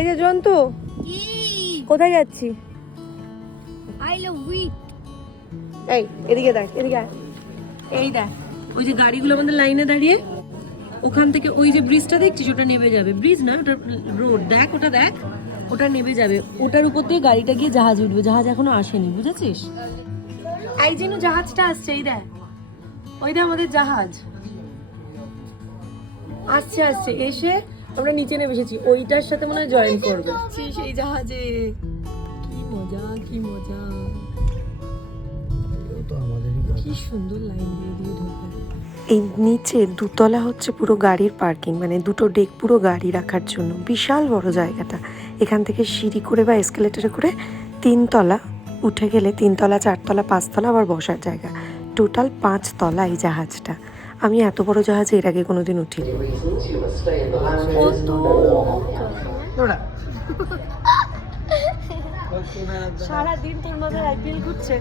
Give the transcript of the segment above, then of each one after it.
এই যে জন্তু, কোথায় যাচ্ছি? আই লাভ উইট। এই এদিকে দেখ, এদিকে আয়। এই দেখ ওই যে গাড়িগুলো আমাদের লাইনে দাঁড়িয়ে, ওখান থেকে ওই যে ব্রিজটা দেখছিস ওটা নেমে যাবে। ব্রিজ না, ওটা রোড। দেখ ওটা, দেখ ওটা নেমে যাবে। ওটার উপর দিয়ে গাড়িটা গিয়ে জাহাজ উঠবে। জাহাজ এখনো আসেনি, বুঝেছিস? এই যেন জাহাজটা আসছে, এই দেখ, ওই দেখ আমাদের জাহাজ আসছে আসছে। এসে আমরা নিচে নেমে এসেছি, ওইটার সাথে মনে হয় জয়েন করবে সেই জাহাজে। কি মজা, কি মজা, কি সুন্দর লাইন দিয়ে দিয়ে ঢোকে। এই নিচে দুতলা হচ্ছে পুরো গাড়ির পার্কিং, মানে দুটো ডেক পুরো গাড়ি রাখার জন্য। বিশাল বড় জায়গাটা। এখান থেকে সিঁড়ি করে বা এসকেলেটারে করে 3 তলা উঠে গেলে 3 তলা 4 তলা 5 তলা আবার বসার জায়গা। টোটাল 5 তলা এই জাহাজটা। আমি এত বড় জাহাজে এর আগে কোনোদিন উঠিনি। সারাদিন তোর মাথায় আইপিএল ঘুরছে।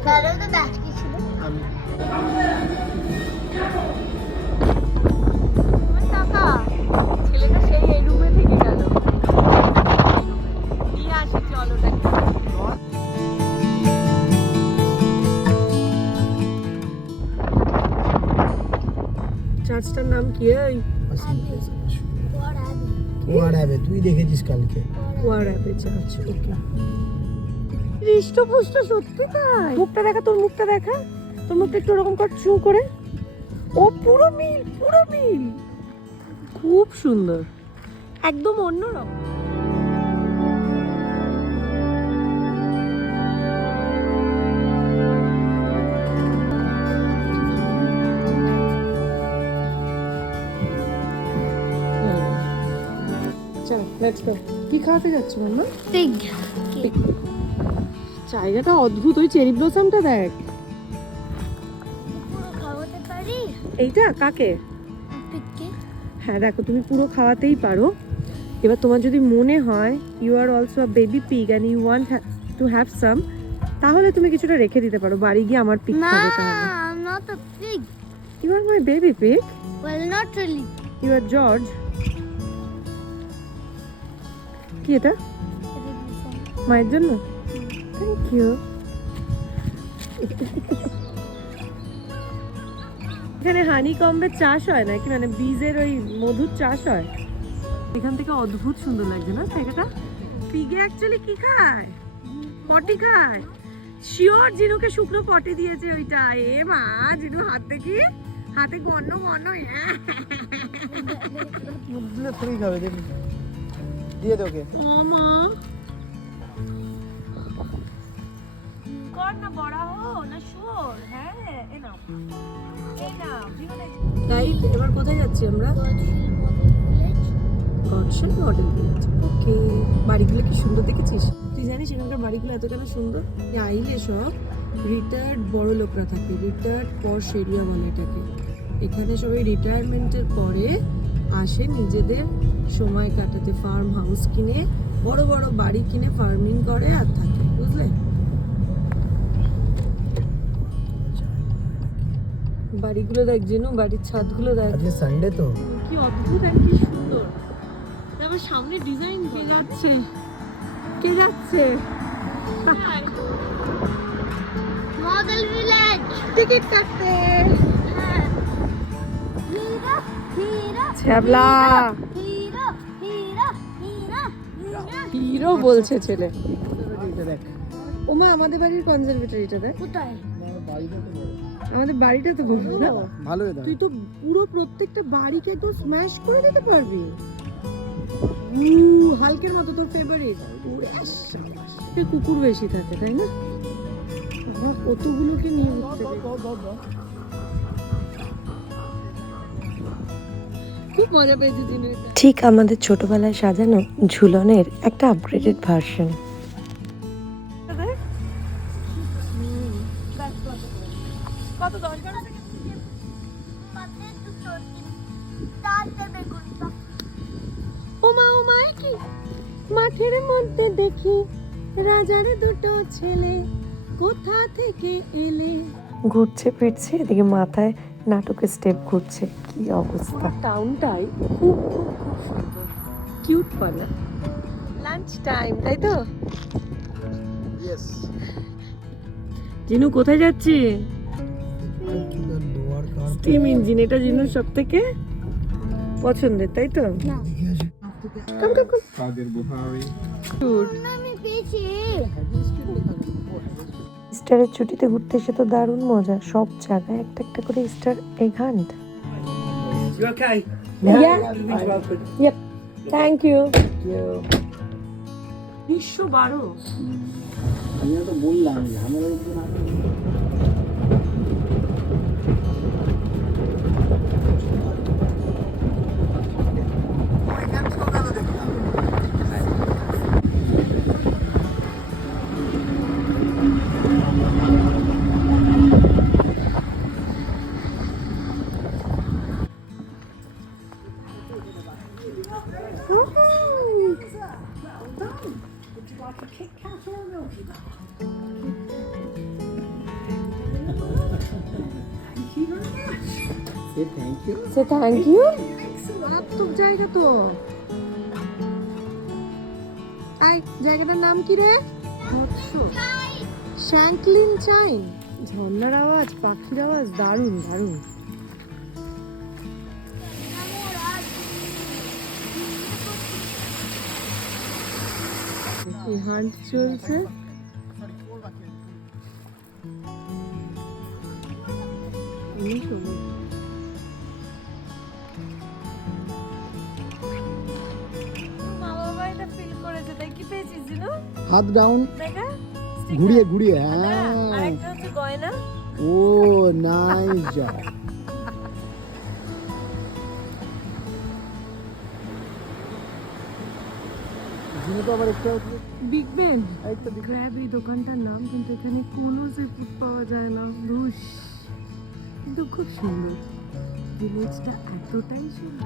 ছেলেটা সেই এই রুমে থেকে গেল। নিয়ে আসি চল ওটাকে। চার্চটার নাম কি? তুই দেখেছিস কালকে? চার্চ। ওকে, হৃষ্টপুষ্ট সত্যি তাই। মুখটা দেখা, তোর মুখটা দেখা, তোর মুখটা একটু ওরকম কর, চু করে। ও পুরো মিল, পুরো মিল, খুব সুন্দর, একদম অন্যরকম। চল লেটস গো। কি খাওয়াতে যাচ্ছ মাম্মা? পিগ। জায়গাটা অদ্ভুত। ওই চেরি ব্লসমটা দেখ। পুরো খাওয়াতে পারি? এইটা কাকে? পিগকে। হ্যাঁ দেখো, তুমি পুরো খাওয়াতেই পারো। এবার তোমার যদি মনে হয় you are also a baby pig and you want to have some, তাহলে তুমি কিছুটা রেখে দিতে পারো। বাড়ি গিয়ে আমার পিগ না, খাবে তাহলে। I'm not a pig. You are my baby pig. Well, not really. You are George. কি এটা? মায়ের জন্য? Thank you. এখানে হানি কম্বের চাষ হয় নাকি, মানে বীজের ওই মধুর চাষ হয়? এখান থেকে অদ্ভুত সুন্দর লাগছে না জায়গাটা। পিগে অ্যাকচুয়ালি কি খায়? পটি খায়। শিওর জিনুকে শুকনো পটি দিয়েছে ওইটা। এ মা, জিনু হাত দেখি, হাতে গন্ন গন্ন। তুই খাবে, দেখি দিয়ে দে ওকে। ও মা, কর না, বড়া হো না শুয়োর। হ্যাঁ এ নাও, এই নাও। গাইড, এবার কোথায় যাচ্ছি আমরা? গডশেল মডেল ভিলেজ। ওকে, বাড়িগুলো কি সুন্দর দেখেছিস? তুই জানিস এখানকার বাড়িগুলো এত কেন সুন্দর? আইলে সব রিটায়ার্ড বড় লোকরা থাকে, রিটায়ার্ড পশ এরিয়া বলে এটাকে। এখানে সবাই রিটায়ারমেন্টের পরে আসে নিজেদের সময় কাটাতে। ফার্ম হাউস কিনে, বড় বড় বাড়ি কিনে ফার্মিং করে আর থাকে, বুঝলে? বাড়িগুলো দেখ জেনু, বাড়ির ছাদগুলো দেখ। আজকে সানডে তো, কি অদ্ভুত আর কি সুন্দর। তারপর সামনে ডিজাইন। কে যাচ্ছে? কে যাচ্ছে? Model village. টিকিট কাটতে। Hira, hira. ছ্যাবলা Hira, hira, hira, hira. Hero বলছে ছেলে। এটা দেখ। ওমা, আমাদের বাড়ির কনজারভেটরিটা দেখ। কোথায়? আমাদের বাড়িটা তো বড় না? ভালো এটা। তুই তো পুরো প্রত্যেকটা বাড়িকে একদম স্ম্যাশ করে দিতে পারবি। হালকের মতো তোর ফেভারিট। তুই কুকুর বেশি থাকে তাই না? আমার কতগুলোকে নিয়ে উঠতে হবে। খুব মজা পেয়েছি জিনিসটা। ঠিক আমাদের ছোটবেলায় সাজানো ঝুলনের একটা আপগ্রেডেড ভার্সন। কত 10-12 সেকেন্ড। ওমা ওমা, কি মাঠের মধ্যে দেখি রাজার দুটো ছেলে, কোথা থেকে এলে। ঘুরছে ফিরছে, এদিকে মাথায় নাটকের স্টেপ ঘুরছে। কি অবস্থা। টাউনটাই খুব খুব খুব সুন্দর, কিউট পানা। লাঞ্চ টাইম, তাই তো? ইয়েস। জিনু কোথায় যাচ্ছি? স্টিম ইঞ্জিন, এটা জিনুর সব থেকে পছন্দের, তাই তো? আমি পেয়েছি। ইস্টারের ছুটিতে ঘুরতে এসে তো দারুণ মজা, সব জায়গায় একটা একটা করে Easter egg hunt. You okay? Yep. Thank you. 1912 আমি তো বললাম ঝামেলার উপর না। Thank you. সে থ্যাংক ইউ। মারাত্মক জায়গা তো। আয়, জায়গাটার নাম কি রে? শ্যাঙ্কলিন চাইন। ঝর্ণার আওয়াজ, পাখির আওয়াজ, দারুণ দারুণ। হান্ট চলছে। হাত ডাউন, দেখা ঘুরিয়ে ঘুরিয়ে। হ্যাঁ, আরেকটা হচ্ছে গয়না। ও নাইস জব। জিনে তো আবার একটা বিগ বেন। একটা গ্র্যাব এই দোকানটার নাম, কিন্তু এখানে কোনো সি ফুড পাওয়া যায় না, ধুস। কিন্তু খুব সুন্দর, ভিলেজটা এতটাই সুন্দর।